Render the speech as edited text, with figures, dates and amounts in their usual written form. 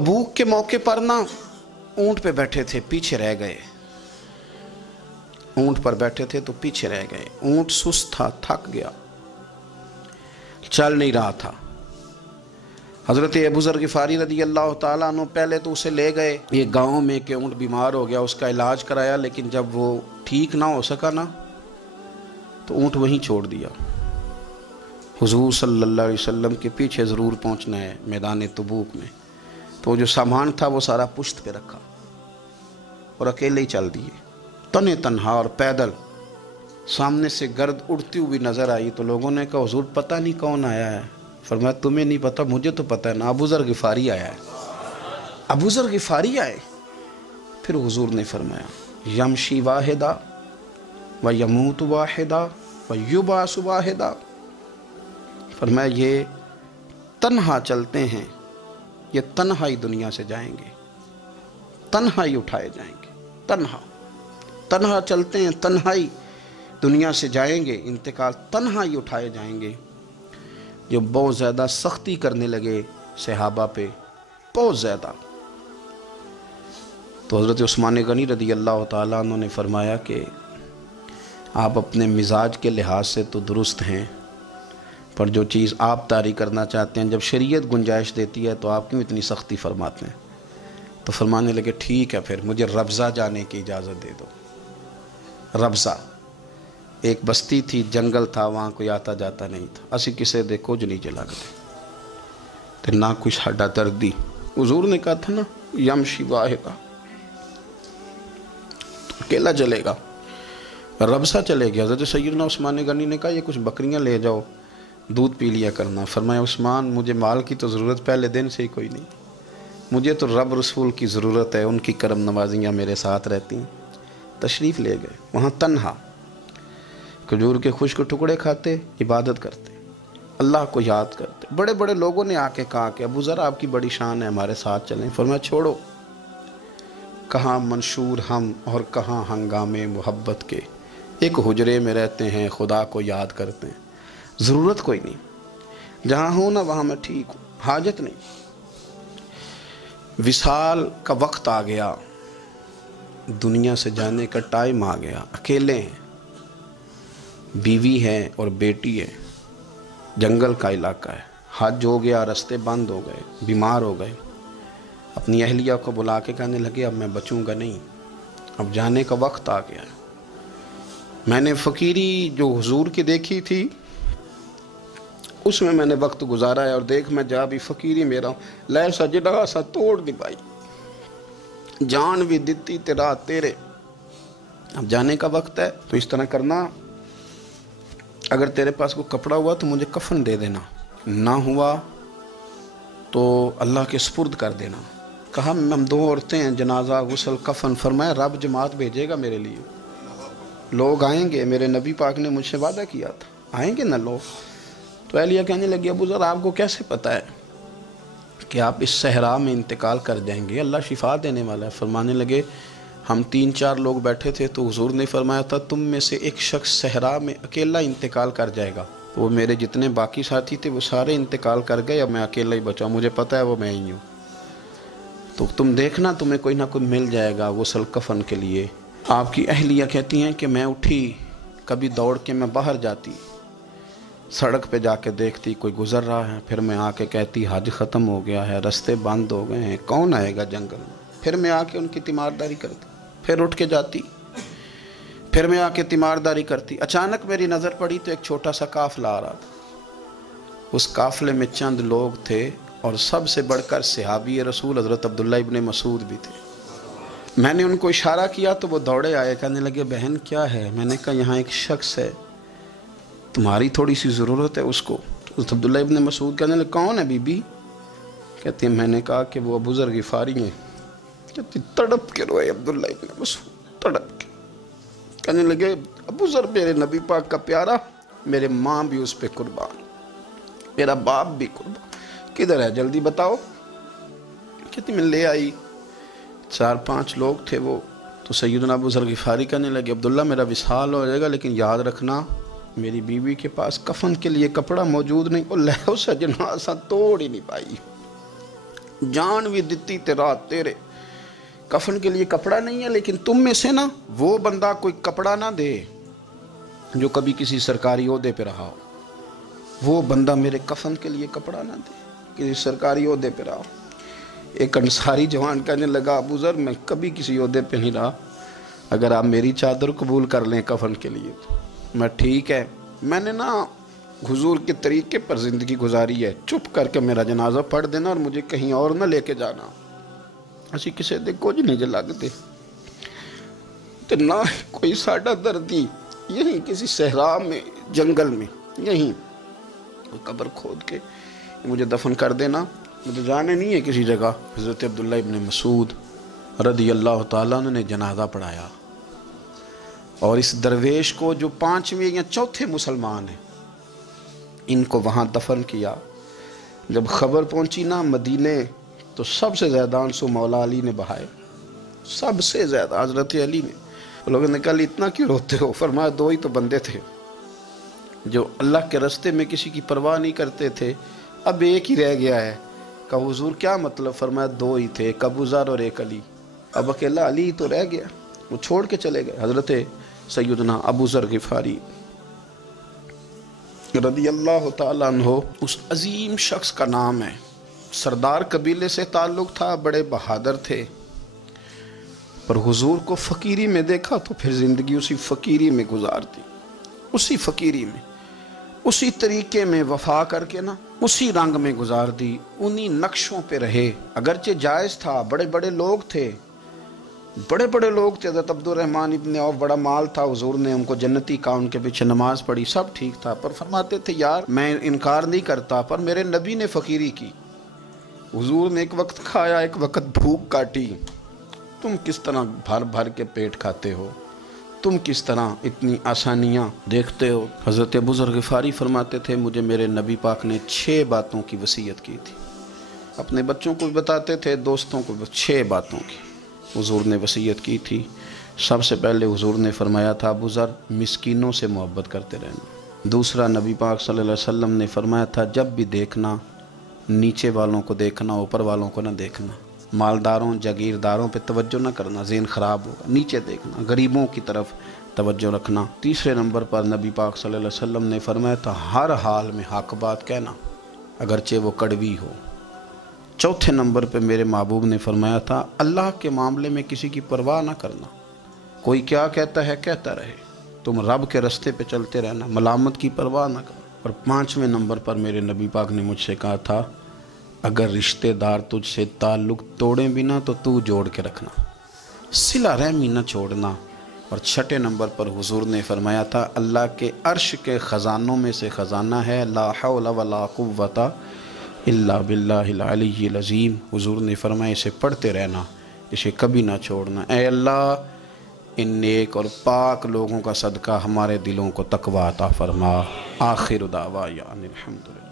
तबूक के मौके पर ना ऊंट पे बैठे थे, पीछे रह गए। ऊंट पर बैठे थे तो पीछे रह गए। ऊंट सुस्त था, थक गया, चल नहीं रहा था। हज़रत अबू ज़र ग़िफ़ारी रज़ी अल्लाह ताला अन्हु पहले तो उसे ले गए ये गांव में कि ऊंट बीमार हो गया, उसका इलाज कराया, लेकिन जब वो ठीक ना हो सका ना तो ऊंट वहीं छोड़ दिया। हुज़ूर सल्लल्लाहु अलैहि वसल्लम के पीछे ज़रूर पहुंचना है मैदान तबूक में। तो जो सामान था वो सारा पुश्त पे रखा और अकेले ही चल दिए, तने तन्हा और पैदल। सामने से गर्द उड़ती हुई नज़र आई तो लोगों ने कहा हुज़ूर पता नहीं कौन आया है। फरमाया तुम्हें नहीं पता, मुझे तो पता है ना, अबू ज़र ग़िफ़ारी आया है। अबू ज़र ग़िफ़ारी आए। फिर हुज़ूर ने फरमाया यमशी वाहिदा व यमूत वाहिदा व युबास वाहिदा। फरमाया ये तन्हा चलते हैं, ये तन्हा ही दुनिया से जाएंगे, तन्हा ही उठाए जाएंगे। तन्हा चलते हैं, तन्हा ही दुनिया से जाएंगे, इंतकाल तन्हा ही उठाए जाएंगे। जो बहुत ज़्यादा सख्ती करने लगे सहाबा पे, बहुत ज़्यादा। तो हज़रत उस्मान गनी रज़ी अल्लाह ताला अन्हु ने फरमाया कि आप अपने मिजाज के लिहाज से तो दुरुस्त हैं, पर जो चीज़ आप तारी करना चाहते हैं, जब शरीयत गुंजाइश देती है तो आप क्यों इतनी सख्ती फरमाते हैं। तो फरमाने लगे ठीक है, फिर मुझे रब्ज़ा जाने की इजाज़त दे दो। रब्ज़ा एक बस्ती थी, जंगल था, वहाँ कोई आता जाता नहीं था। असी किसे दे कुछ नहीं चला गए तो ना कुछ साडा दर्दी। हुज़ूर ने कहा था ना यमशी वाहिदा, तो अकेला चलेगा, रब्ज़ा चले गया। हज़रत सैयदना उस्मान गनी ने कहा ये कुछ बकरियाँ ले जाओ, दूध पी लिया करना। फरमाया उस्मान मुझे माल की तो ज़रूरत पहले दिन से ही कोई नहीं, मुझे तो रब रसूल की ज़रूरत है, उनकी करम नवाजियाँ मेरे साथ रहती हैं। तशरीफ़ ले गए। वहाँ तन्हा खजूर के खुश्क टुकड़े खाते, इबादत करते, अल्लाह को याद करते। बड़े बड़े लोगों ने आके कहा कि अबू ज़र आपकी बड़ी शान है, हमारे साथ चलें। फरमाया छोड़ो, कहाँ मंशूर हम और कहाँ हंगामे मोहब्बत के, एक हुजरे में रहते हैं, खुदा को याद करते हैं, ज़रूरत कोई नहीं, जहाँ हूँ ना वहाँ मैं ठीक हूँ, हाजत नहीं। विसाल का वक्त आ गया, दुनिया से जाने का टाइम आ गया, अकेले हैं, बीवी है और बेटी है, जंगल का इलाका है, हज हो गया, रास्ते बंद हो गए, बीमार हो गए। अपनी अहलिया को बुला के कहने लगे अब मैं बचूंगा नहीं, अब जाने का वक्त आ गया है। मैंने फ़कीरी जो हुजूर की देखी थी उसमें मैंने वक्त गुजारा है, और देख मैं जा भी फ़कीरी मेरा हूँ, लै सजदा सा तोड़ नहीं पाई, जान भी दिती तेरा तेरे, अब जाने का वक्त है। तो इस तरह करना, अगर तेरे पास कोई कपड़ा हुआ तो मुझे कफन दे देना, ना हुआ तो अल्लाह के सुपुर्द कर देना। कहा हम दो औरतें हैं, जनाजा गुस्ल कफन। फरमाया रब जमात भेजेगा मेरे लिए, लोग आएंगे, मेरे नबी पाक ने मुझसे वादा किया था आएंगे ना लोग। तो अहलिया कहने लगी अबू ज़र आपको कैसे पता है कि आप इस सहरा में इंतकाल कर जाएंगे, अल्लाह शिफा देने वाला है। फरमाने लगे हम 3-4 लोग बैठे थे तो हुजूर ने फरमाया था तुम में से एक शख्स सहरा में अकेला इंतकाल कर जाएगा। तो वो मेरे जितने बाकी साथी थे वो सारे इंतकाल कर गए, अब मैं अकेला ही बचा, मुझे पता है वो मैं ही हूँ। तो तुम देखना तुम्हें कोई ना कोई मिल जाएगा गुस्ल कफन के लिए। आपकी अहलिया कहती हैं कि मैं उठी, कभी दौड़ के मैं बाहर जाती, सड़क पे जाके देखती कोई गुज़र रहा है, फिर मैं आके कहती हज ख़त्म हो गया है, रास्ते बंद हो गए हैं, कौन आएगा जंगल में। फिर मैं आके उनकी तीमारदारी करती, फिर उठ के जाती, फिर मैं आके तीमारदारी करती। अचानक मेरी नज़र पड़ी तो एक छोटा सा काफ़िला आ रहा था। उस काफ़िले में चंद लोग थे और सबसे बढ़कर सहाबी रसूल हज़रत अब्दुल्ला इब्न मसूद भी थे। मैंने उनको इशारा किया तो वो दौड़े आए, कहने लगे बहन क्या है। मैंने कहा यहाँ एक शख्स है, तुम्हारी थोड़ी सी ज़रूरत है उसको। तो अब्दुल्ला इब्न मसूद कहने लगे कौन है बीबी। कहती है मैंने कहा कि वो अबू ज़र ग़िफ़ारी हैं। कहती तड़प के रोए अब्दुल्ला इब्न मसूद, तड़प के कहने लगे अबू ज़र मेरे नबी पाक का प्यारा, मेरे माँ भी उस पर कुर्बान, मेरा बाप भी कुर्बान, किधर है जल्दी बताओ। कहती मैं ले आई। 4-5 लोग थे वो। तो सैयदना अबू ज़र ग़िफ़ारी कहने लगे अब्दुल्ला मेरा विसाल हो जाएगा, लेकिन याद रखना मेरी बीवी के पास कफन के लिए कपड़ा मौजूद नहीं। और लहो सजना सा तोड़ ही नहीं पाई, جان بھی دیتی رات تیرے۔ کفن کے لیے کپڑا نہیں ہے، لیکن تم میں سے نا وہ بندہ کوئی کپڑا نہ دے جو کبھی کسی سرکاری عہدے پہ رہا ہو، وہ بندہ میرے کفن کے لیے کپڑا نہ دے کسی سرکاری عہدے پہ رہا ہو۔ ایک انصاری جوان کہنے لگا ابو ذر میں کبھی کسی عہدے پہ نہیں رہا، اگر آپ میری چادر قبول کر لیں کفن کے لیے تو میں ٹھیک ہے، میں نے نا حضور کے طریقے پر زندگی گزاری ہے، چپ کر کے میرا جنازہ پڑھ دینا اور مجھے کہیں اور نہ لے کے جانا، اسی کسی دے کچھ نہیں لگتے تو نہ کوئی ساڈا دردی یہیں کسی صحرا میں جنگل میں یہیں قبر کھود کے مجھے دفن کر دینا، مجھے جانے نہیں ہے کسی جگہ۔ حضرت عبداللہ ابن مسعود رضی اللہ تعالیٰ نے جنازہ پڑھایا، اور اس درویش کو جو 5ویں یا 4تھے مسلمان ہیں ان کو وہاں دفن کیا۔ جب خبر پہنچی نا مدینے تو سب سے زیادہ آنسو مولا علی نے بہائے، سب سے زیادہ حضرت علی نے۔ لوگوں نے کہا اتنا کیوں روتے ہو؟ فرمایا 2 ہی تو بندے تھے جو اللہ کے راستے میں کسی کی پرواہ نہیں کرتے تھے، اب ایک ہی رہ گیا ہے۔ کہا حضور کیا مطلب؟ فرمایا 2 ہی تھے، ایک ابو ذر اور ایک علی، اب اکیلا علی تو رہ گیا، وہ چھوڑ کے چلے گئے۔ حضرت سیدنا ابو ذر غفاری رضی اللہ تعالیٰ عنہ اس عظیم شخص کا نام ہے، سردار قبیلے سے تعلق تھا، بڑے بہادر تھے، پر حضور کو فقیری میں دیکھا تو پھر زندگی اسی فقیری میں گزارتی، اسی فقیری میں، اسی طریقے میں وفا کر کے نا اسی رنگ میں گزار دی، انہی نقشوں پہ رہے۔ اگرچہ جائز تھا، بڑے بڑے لوگ تھے، حضرت عبد الرحمن ابن عوف بڑا مال تھا، حضور نے ان کو جنتی کہا، ان کے پیچھے نماز پڑھی، سب ٹھیک تھا، پر فرماتے تھے یار میں انکار نہیں کرتا، پر میرے نبی نے فقیری کی، حضور نے ایک وقت کھایا ایک وقت بھوک کاٹی، تم کس طرح بھر بھر کے پیٹ کھاتے ہو، تم کس طرح اتنی آسانیاں دیکھتے ہو۔ حضرت ابو ذر غفاری فرماتے تھے مجھے میرے نبی پاک نے 6 باتوں کی وصیت کی تھی، اپنے بچوں کو بھی بتاتے تھے، دوستوں کو 6 باتوں کی حضور نے وصیت کی تھی۔ سب سے پہلے حضور نے فرمایا تھا ابو ذر مسکینوں سے محبت کرتے رہنا۔ دوسرا نبی پاک صلی اللہ علیہ وسلم نے فرمایا تھا جب بھی دیکھنا نیچے والوں کو دیکھنا، اوپر والوں کو نہ دیکھنا، مالداروں جاگیرداروں پہ توجہ نہ کرنا، ذہن خراب ہوگا، نیچے دیکھنا، غریبوں کی طرف توجہ رکھنا۔ تیسرے نمبر پر نبی پاک صلی اللہ علیہ وسلم نے فرمایا تھا ہر حال میں حق بات کہنا اگرچہ وہ کڑوی ہو۔ چوتھے نمبر پہ میرے محبوب نے فرمایا تھا اللہ کے معاملے میں کسی کی پرواہ نہ کرنا، کوئی کیا کہتا ہے کہتا رہے، تم رب کے رستے پہ چلتے رہنا، ملامت کی پرواہ نہ کرنا۔ اور 5ویں نمبر پر میرے نبی پاک نے مجھ سے کہا تھا اگر رشتہ دار تجھ سے تعلق توڑیں بھی نہ تو جوڑ کے رکھنا، صلہ رحمی نہ چھوڑنا۔ اور 6 نمبر پر حضور نے فرمایا تھا اللہ کے عرش کے خزانوں میں سے خزانہ ہے لا حول ولا قوت الا باللہ العلی العظیم۔ حضور نے فرمایا اسے پڑھتے رہنا، اسے کبھی نہ چھوڑنا۔ اے اللہ ان نیک اور پاک لوگوں کا صدقہ ہمارے دلوں کو تقویٰ عطا فرما۔ آخر دعوانا الحمدللہ۔